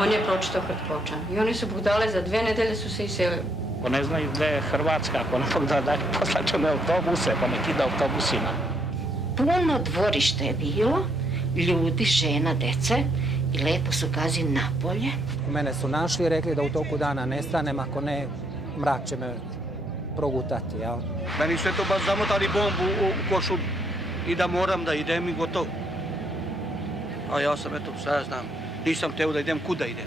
On je pročitao Hrtkovčan. I oni su budale, za 2 nedelje su se iselili. Ako ne znaju gde je Hrvatska, ako ne mogu da poslaću na autobuse, pa nek ide autobusima. Puno dvorište je bilo, ljudi, žena, dece i lepo su kazi napolje. Mene su našli i rekli da u toku dana nestanem, ako ne, mrak će me progutati, jel? Meni sve to baš zamotali bombu u košu i da moram da idem i gotovo. A ja sam, eto, šta ja znam, nisam hteo da idem, kuda idem.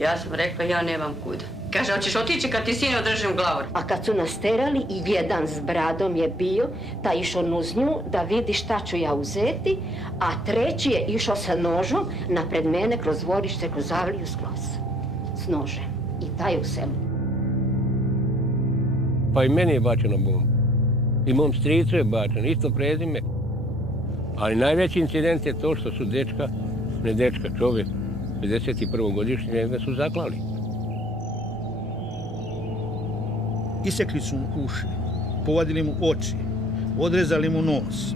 Ja sam rekla, ja nemam kuda. Kaže, hoćeš otići kad ti sin održim glavu? A kad su nas terali i jedan s bradom je bio, ta išao uz nju da vidi šta ću ja uzeti, a treći je išao sa nožom napred mene kroz dvorište, kroz avliju skroz. S nožem. I taj u selu. Pa i meni je bačena bomba. I mom stricu je bačena, isto prezime. Ali najveći incident je to što su čovjek, 51. godišnje, njega su zaklali. Isekli su mu uši, povadili mu oči, odrezali mu nos.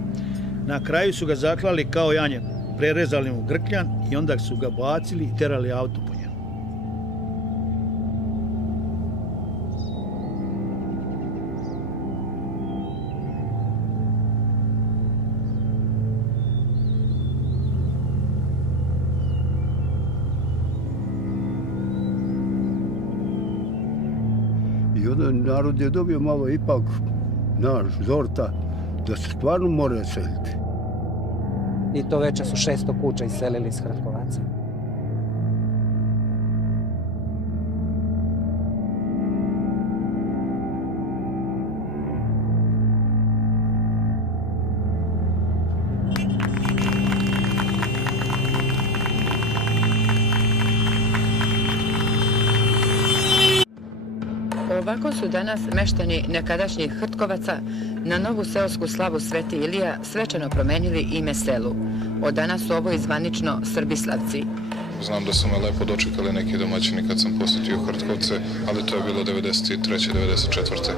Na kraju su ga zaklali kao janjeg, prerezali mu grkljan i onda su ga bacili i terali auto po njemu. I onda narod je dobio malo ipak, zorta, da se stvarno mora seliti. I to veće su 600 kuća iselili iz Hrtkovaca. Ovako su danas meštani nekadašnjih Hrtkovaca na novu seosku slavu Sveti Ilija svečano promenili ime selu. Od danas su ovo i zvanično Srbislavci. Znam da su me lepo dočekali neki domaćini kad sam posjetio Hrtkovce, ali to je bilo 93. 94.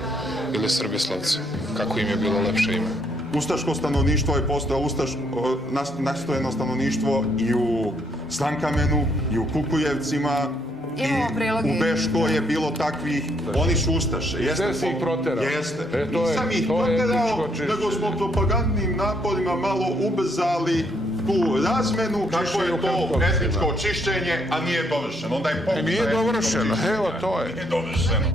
ili Srbislavci. Kako im je bilo lepše ime. Ustaško stanovništvo je postao nastojeno stanovništvo i u Slankamenu, i u Kukujevcima, i u Beškoj je bilo takvih. Oni su Ustaše. Gde si ih proterao? Jeste. Nisam ih proterao, nego smo propagandnim naporima malo ubrzali tu razmenu, kako je to etničko čišćenje, a nije dovršeno. Onda je Nije dovršeno, evo to je. Nije dovršeno.